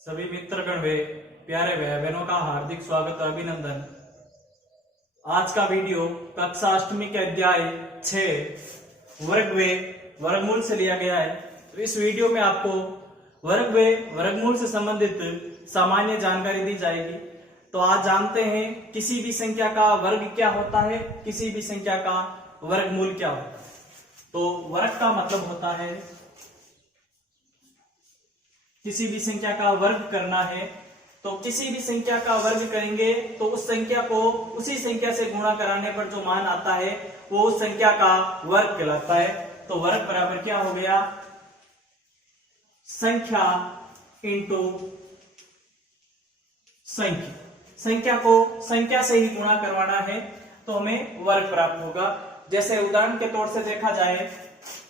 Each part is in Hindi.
सभी मित्रगण वे प्यारे भाई बहनों का हार्दिक स्वागत और अभिनंदन। आज का वीडियो कक्षा अष्टमी के अध्याय 6 वर्ग वे वर्गमूल से लिया गया है। तो इस वीडियो में आपको वर्ग वे वर्गमूल से संबंधित सामान्य जानकारी दी जाएगी। तो आज जानते हैं किसी भी संख्या का वर्ग क्या होता है, किसी भी संख्या का वर्गमूल क्या होता है। तो वर्ग का मतलब होता है किसी भी संख्या का वर्ग करना है। तो किसी भी संख्या का वर्ग करेंगे तो उस संख्या को उसी संख्या से गुणा कराने पर जो मान आता है वो उस संख्या का वर्ग कहलाता है। तो वर्ग बराबर क्या हो गया, संख्या इंटू संख्या। संख्या को संख्या से ही गुणा करवाना है तो हमें वर्ग प्राप्त होगा। जैसे उदाहरण के तौर से देखा जाए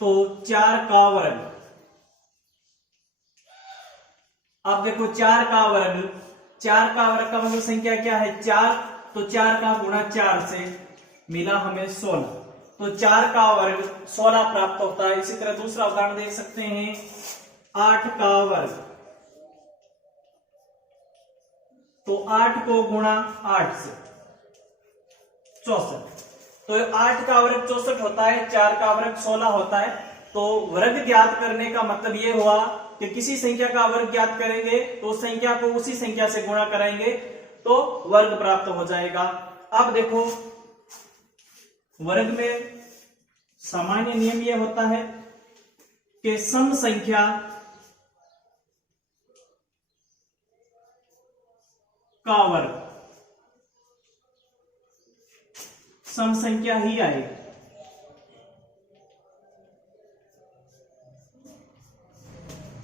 तो 4 का वर्ग। अब देखो 4 का वर्ग, 4 का वर्ग का मतलब संख्या क्या है 4, तो 4 का गुणा 4 से मिला हमें 16। तो 4 का वर्ग 16 प्राप्त होता है। इसी तरह दूसरा उदाहरण देख सकते हैं 8 का वर्ग। तो 8 को गुणा 8 से 64। तो 8 का वर्ग 64 होता है, 4 का वर्ग 16 होता है। तो वर्ग ज्ञात करने का मतलब ये हुआ कि किसी संख्या का वर्ग ज्ञात करेंगे तो उस संख्या को उसी संख्या से गुणा कराएंगे तो वर्ग प्राप्त हो जाएगा। अब देखो वर्ग में सामान्य नियम यह होता है कि सम संख्या का वर्ग सम संख्या ही आएगी।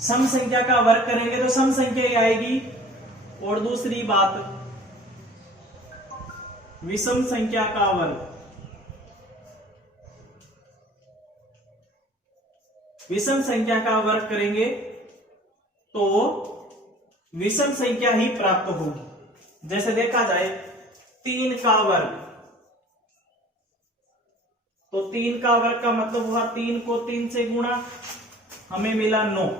सम संख्या का वर्ग करेंगे तो सम संख्या ही आएगी। और दूसरी बात, विषम संख्या का वर्ग, विषम संख्या का वर्ग करेंगे तो विषम संख्या ही प्राप्त होगी। जैसे देखा जाए 3 का वर्ग। तो 3 का वर्ग का मतलब हुआ 3 को 3 से गुणा, हमें मिला 9।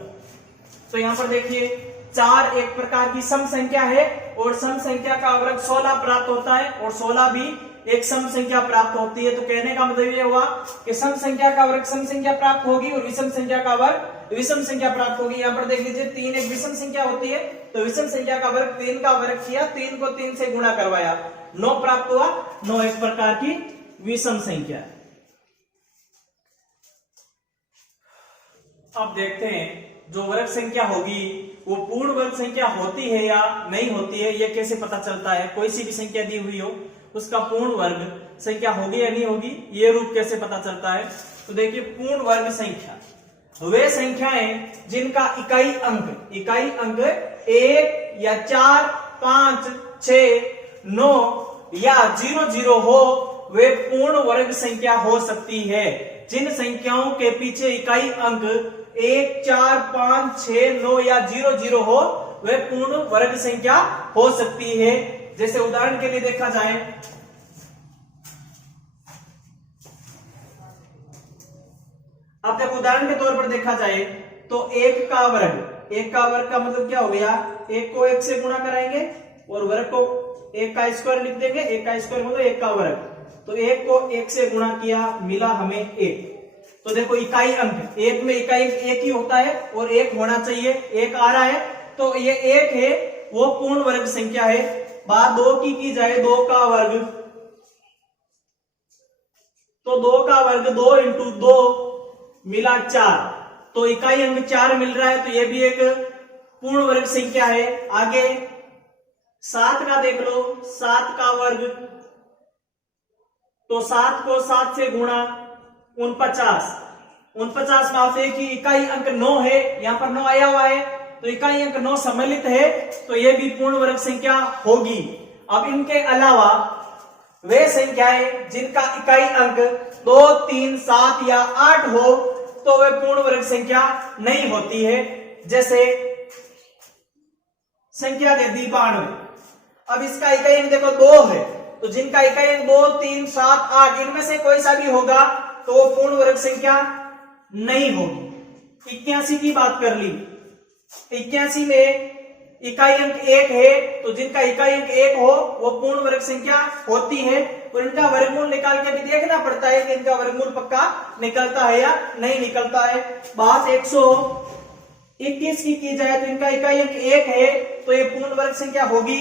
तो यहां पर देखिए 4 एक प्रकार की सम संख्या है और सम संख्या का वर्ग 16 प्राप्त होता है और 16 भी एक सम संख्या प्राप्त होती है। तो कहने का मतलब यह हुआ कि सम संख्या का वर्ग सम संख्या प्राप्त होगी और विषम संख्या का वर्ग विषम संख्या प्राप्त होगी। यहां पर देख लीजिए 3 एक विषम संख्या होती है तो विषम संख्या का वर्ग 3 का वर्ग किया, 3 को 3 से गुणा करवाया, 9 प्राप्त हुआ। 9 एक प्रकार की विषम संख्या। अब देखते हैं जो वर्ग संख्या होगी वो पूर्ण वर्ग संख्या होती है या नहीं होती है, यह कैसे पता चलता है। कोई सी भी संख्या दी हुई हो उसका पूर्ण वर्ग संख्या होगी या नहीं होगी, ये रूप कैसे पता चलता है। तो देखिए पूर्ण वर्ग संख्या वे संख्याएं जिनका इकाई अंक 1 या 4, 5, 6, 9 या 00 हो, वे पूर्ण वर्ग संख्या हो सकती है। जिन संख्याओं के पीछे इकाई अंक 1, 4, 5, 6, 9 या 00 हो वह पूर्ण वर्ग संख्या हो सकती है। जैसे उदाहरण के लिए देखा जाए अब देखो उदाहरण के तौर पर देखा जाए तो 1 का वर्ग का मतलब क्या हो गया, 1 को 1 से गुणा कराएंगे और वर्ग को 1 का स्क्वायर लिख देंगे। 1 का स्क्वायर मतलब 1 का वर्ग। तो 1 को 1 से गुणा किया, मिला हमें 1। तो देखो इकाई अंक 1 में इकाई अंक 1 ही होता है और 1 होना चाहिए, 1 आ रहा है तो ये 1 है, वो पूर्ण वर्ग संख्या है। बात 2 की जाए 2 का वर्ग। तो 2 का वर्ग 2 इंटू 2 मिला 4। तो इकाई अंक 4 मिल रहा है तो ये भी एक पूर्ण वर्ग संख्या है। आगे 7 का देख लो, 7 का वर्ग। तो 7 को 7 से गुणा 49 में आते कि इकाई अंक 9 है, यहां पर 9 आया हुआ है तो इकाई अंक 9 सम्मिलित है तो यह भी पूर्ण वर्ग संख्या होगी। अब इनके अलावा वे संख्याएं जिनका इकाई अंक 2, 3, 7 या 8 हो तो वे पूर्ण वर्ग संख्या नहीं होती है। जैसे संख्या दे दी 92। अब इसका इकाई अंक देखो 2 है तो जिनका इकाई अंक 2, 3, 7, 8 इनमें से कोई सा भी होगा तो वो पूर्ण वर्ग संख्या नहीं होगी। 81 की बात कर ली, 81 में इकाई अंक 1 है, तो जिनका इकाई अंक 1 हो वो पूर्ण वर्ग संख्या होती है, और इनका वर्गमूल निकाल के भी देखना पड़ता है कि इनका वर्गमूल पक्का निकलता है या नहीं निकलता है। बात 121 की जाए तो इनका इकाई अंक 1 है, तो ये पूर्ण वर्ग संख्या होगी।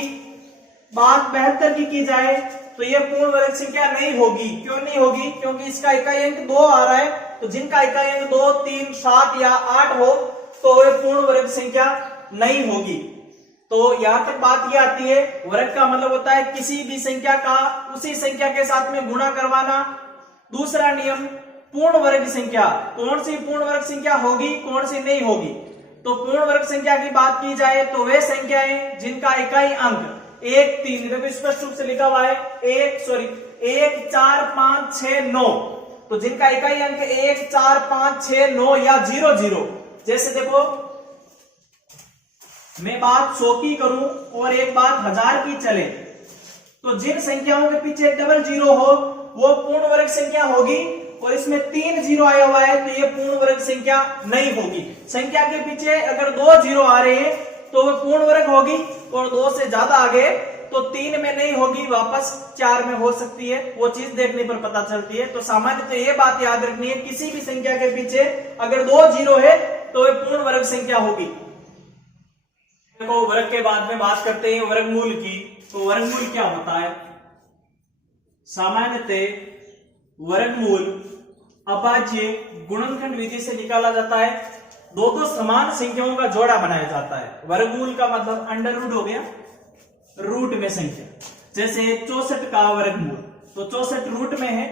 बात 72 की जाए तो ये पूर्ण वर्ग संख्या नहीं होगी। क्यों नहीं होगी? क्योंकि इसका इकाई अंक 2 आ रहा है, तो जिनका इकाई अंक 2, 3, 7 या 8 हो तो वे पूर्ण वर्ग संख्या नहीं होगी। तो यहां तक बात ये आती है, वर्ग का मतलब होता है किसी भी संख्या का उसी संख्या के साथ में गुणा करवाना। दूसरा नियम, पूर्ण वर्ग संख्या, कौन सी पूर्ण वर्ग संख्या होगी, कौन सी नहीं होगी। तो पूर्ण वर्ग संख्या की बात की जाए तो वे संख्याएं जिनका इकाई अंक 1, 3, देखो स्पष्ट रूप से लिखा हुआ है 1, 4, 5, 6, 9, तो जिनका इकाई अंक 1, 4, 5, 6, 9 या 0, 0, जैसे देखो मैं बात 100 की करूं और एक बात 1000 की चले, तो जिन संख्याओं के पीछे डबल 0 हो वो पूर्ण वर्ग संख्या होगी, और इसमें 3 0 आया हुआ है तो ये पूर्ण वर्ग संख्या नहीं होगी। संख्या के पीछे अगर 2 0 आ रहे हैं तो वो पूर्ण वर्ग होगी, और 2 से ज्यादा आ गए तो 3 में नहीं होगी, वापस 4 में हो सकती है। वो चीज देखने पर पता चलती है। तो सामान्य तो ये बात याद रखनी है, किसी भी संख्या के पीछे अगर 2 0 है तो वे पूर्ण वर्ग संख्या होगी। देखो वर्ग के बाद में बात करते हैं वर्गमूल की। तो वर्गमूल क्या होता है? सामान्यतः वर्गमूल अभाज्य गुणनखंड विधि से निकाला जाता है। दो समान संख्याओं का जोड़ा बनाया जाता है। वर्गमूल का मतलब अंडर रूट हो गया, रूट में संख्या, जैसे 64 का वर्गमूल, तो 64 रूट में है,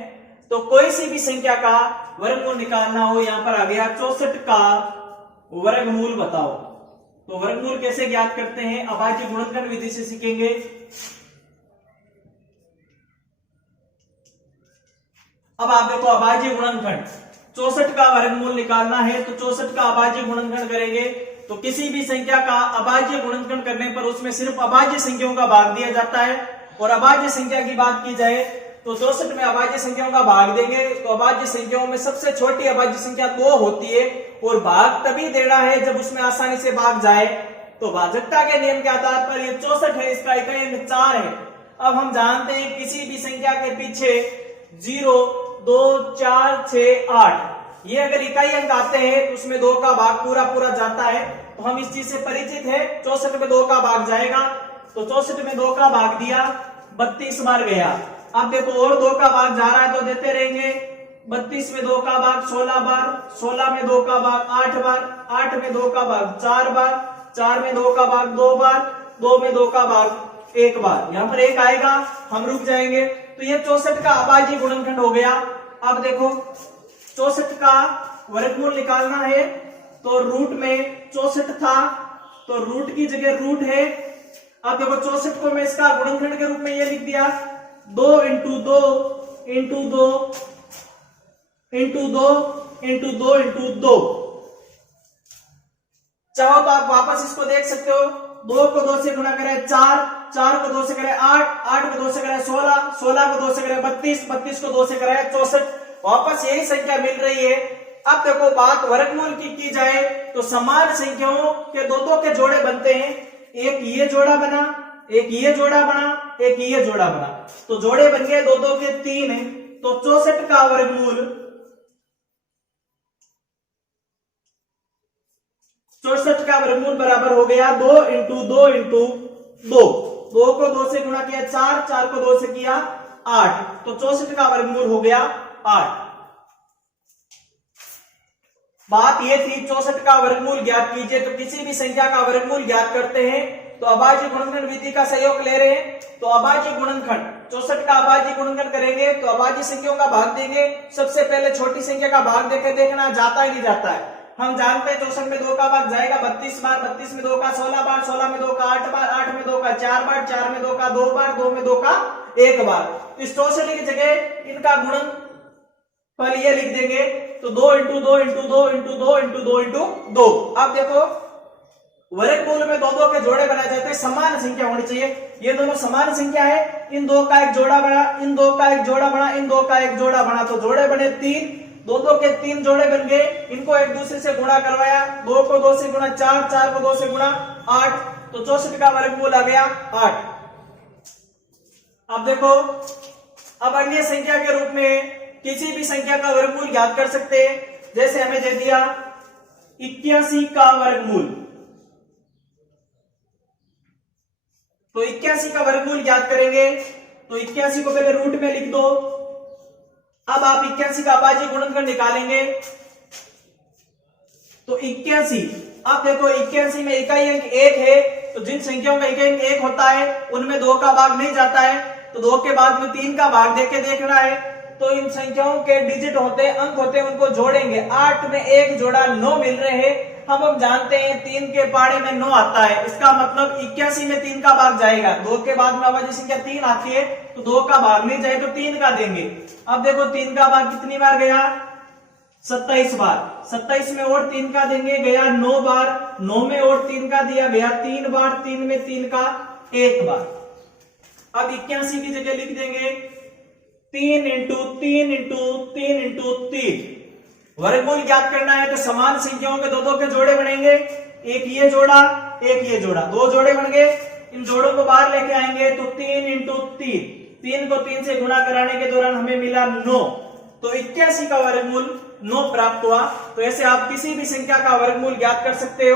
तो कोई सी भी संख्या का वर्गमूल निकालना हो, यहां पर आ गया 64 का वर्गमूल बताओ। तो वर्गमूल कैसे ज्ञात करते हैं? अभाज्य गुणनखंड विधि से सीखेंगे। अब आप देखो अभाज्य गुणनखंड, 64 का वर्गमूल निकालना है तो 64 का अभाज्य गुणनखंड करेंगे। तो किसी भी संख्या का अभाज्य गुणनखंड करने पर उसमें सिर्फ अभाज्य संख्याओं का भाग दिया जाता है। और अभाज्य संख्या की बात की जाए तो 64 में अभाज्य संख्याओं का भाग देंगे, तो अभाज्य संख्याओं में सबसे छोटी अभाज्य संख्या 2 होती है, और भाग तभी देना है जब उसमें आसानी से भाग जाए। तो भाजकता के नियम के आधार पर ये 64 है, इसका इकाई अंक 4 है। अब हम जानते हैं किसी भी संख्या के पीछे 0, 2, 4, 6, 8 ये अगर इकाई अंक आते हैं तो उसमें 2 का भाग पूरा पूरा जाता है। तो हम इस चीज से परिचित है। 64 में 2 का भाग जाएगा, तो 64 में 2 का भाग दिया, 32 बार गया। अब देखो और 2 का भाग जा रहा है तो देते रहेंगे। 32 में 2 का भाग 16 बार, 16 में 2 का भाग 8 बार, 8 में 2 का भाग 4 बार, 4 में 2 का भाग 2 बार, 2 में 2 का भाग 1 बार। यहां पर 1 आएगा, हम रुक जाएंगे। तो ये 64 का अभाज्य गुणनखंड हो गया। अब देखो 64 का वर्गमूल निकालना है, तो रूट में 64 था, तो रूट की जगह रूट है। अब देखो 64 को मैं इसका गुणनखंड के रूप में ये लिख दिया, 2 into 2 into 2 into 2 into 2 into 2। चाहो तो आप वापस इसको देख सकते हो। 2 को 2 से गुणा करें 4, 4 को 2 से करें 8, 8 को 2 से करें 16, 16 को 2 से करें 32, 32 को 2 से करें 64। वापस यही संख्या मिल रही है। अब देखो बात वर्गमूल की जाए तो समान संख्याओं के 2 के जोड़े बनते हैं। एक ये जोड़ा बना, एक ये जोड़ा बना, एक ये जोड़ा बना, तो जोड़े बन गए 2 के 3 है। तो 64 का वर्गमूल 64 का वर्गमूल बराबर हो गया 2 इंटू 2 इंटू 2। 2 को 2 से गुणा किया 4, 4 को 2 से किया 8, तो 64 का वर्गमूल हो गया 8। बात ये थी 64 का वर्गमूल ज्ञात कीजिए। तो किसी भी संख्या का वर्गमूल ज्ञात करते हैं तो अभाज्य गुणनखंड विधि का सहयोग ले रहे हैं। तो अभाज्य गुणनखंड 64 का अभाज्य गुणनखंड करेंगे तो अभाज्य संख्याओं का भाग देंगे। सबसे पहले छोटी संख्या का भाग देकर देखना जाता है नहीं जाता है। हम जानते हैं 64 में 2 का भाग जाएगा 32 बार, 32 में 2 का 16 बार, 16 में 2 का 8 बार, 8 में 2 का 4 बार, 4 में 2 का 2 बार, 2 में 2 का 1 बार। इस 64 की जगह इनका गुणनफल ये लिख देंगे, तो 2 into 2 into 2 into 2 into 2 into 2। अब देखो वर्गमूल में 2 के जोड़े बनाए जाते हैं, समान संख्या होनी चाहिए। ये दोनों समान संख्या है, इन 2 का एक जोड़ा बना, इन 2 का एक जोड़ा बना, इन 2 का एक जोड़ा बना, तो जोड़े बने 3। 2 के 3 जोड़े बन गए, इनको एक दूसरे से गुणा करवाया, 2 को 2 से गुणा 4, 4 को 2 से गुणा 8, तो 64 का वर्गमूल आ गया 8। अब देखो, अब अन्य संख्या के रूप में किसी भी संख्या का वर्गमूल ज्ञात कर सकते हैं। जैसे हमें दे दिया 81 का वर्गमूल, तो 81 का वर्गमूल ज्ञात करेंगे तो 81 को पहले रूट में लिख दो। अब आप 81 का अभाज्य गुणनखंड निकालेंगे तो 81, अब देखो 81 में इकाई अंक 1 है, तो जिन संख्याओं का इकाई अंक 1 होता है उनमें 2 का भाग नहीं जाता है, तो 2 के बाद में 3 का भाग देके देखना है। तो इन संख्याओं के डिजिट होते हैं, अंक होते हैं, उनको जोड़ेंगे। 8 में 1 जोड़ा 9 मिल रहे हैं। हम जानते हैं 3 के पाड़े में 9 आता है, इसका मतलब 81 में 3 का भाग जाएगा। 2 के बाद में अभाज्य संख्या 3 आती है, तो 2 का भाग नहीं जाए तो 3 का देंगे। अब देखो 3 का भाग कितनी बार गया, 27 बार। 27 में और 3 का देंगे, गया 9 बार। 9 में और 3 का दिया, गया 3 बार। 3 में 3 का 1 बार। अब 81 की जगह लिख देंगे 3 इंटू 3 इंटू 3 इंटू 3। वर्गमूल ज्ञात करना है तो समान संख्याओं के 2-2 के जोड़े बनेंगे। एक ये जोड़ा, एक ये जोड़ा, 2 जोड़े बन गए। इन जोड़ों को बाहर लेके आएंगे तो 3 इंटू 3, 3 को 3 से गुणा कराने के दौरान हमें मिला 9, तो 81 का वर्गमूल 9 प्राप्त हुआ। तो ऐसे आप किसी भी संख्या का वर्गमूल ज्ञात कर सकते हो।